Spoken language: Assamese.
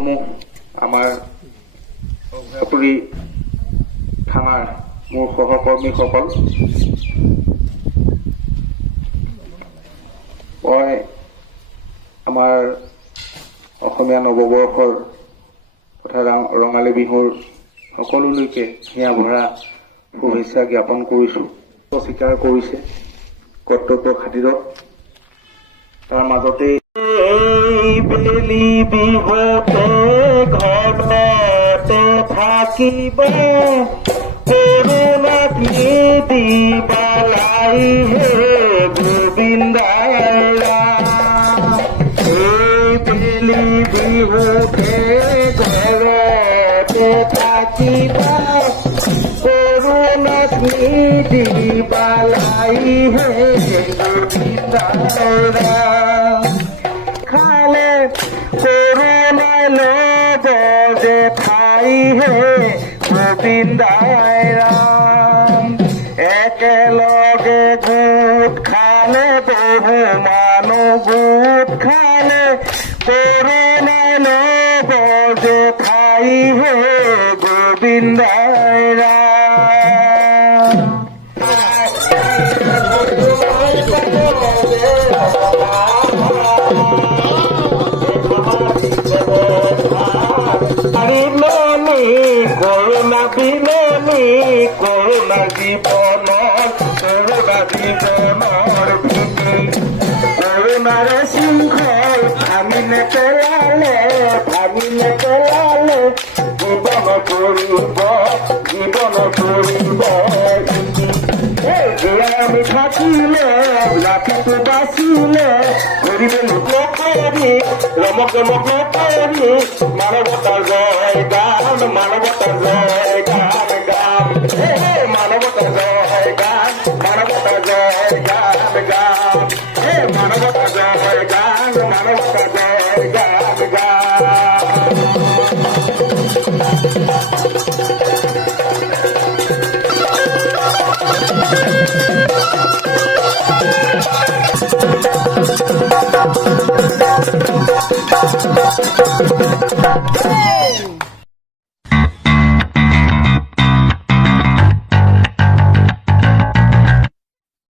সমূহ আমাৰ অভয়াপুৰী থানাৰ মোৰ সহকৰ্মীসকল, মই আমাৰ অসমীয়া নৱবৰ্ষৰ তথা ৰঙালী বিহুৰ সকলোলৈকে হিয়া ভৰা শুভেচ্ছা জ্ঞাপন কৰিছোঁ। স্বীকাৰ কৰিছে কৰ্তব্য খাতিৰত। তাৰ মাজতে বেলি বিহুতে ঘৰতে থাকিব কৰোণাক নিদিবালাই হে গোবিন্দাই। বেলি বিহুতে ঘৰতে থাকিবা কৰোণাক নিদিবালাই হে গোবিন্দাই। খালে কৰোণাই ল'ব যে ঠাই হে গোবিন্দাই ৰাম। একেলগে গোট খালে বহু মানুহ গোট খালে কৰোণাই ল'ব যে ঠাই হে গোবিন্দাই ৰাম। কৰোণা বিননি কৰোণা জীৱনৰ ভূমি কৰোণাৰে শৃংখল ভাঙি নেপেলালে জীৱন কৰিব আমি থাকিলে ৰাতিটো বাচিলে ঘূৰিবে নকৰি ৰমক জমক নকৰি মানৱতাৰ জয় গান মানৱতাৰ জয় গান গান মানৱতাৰ জয় গান মানৱতাৰ জয় গান গান মানৱতাৰ জয় গান মানৱতাৰ জয় গান গান।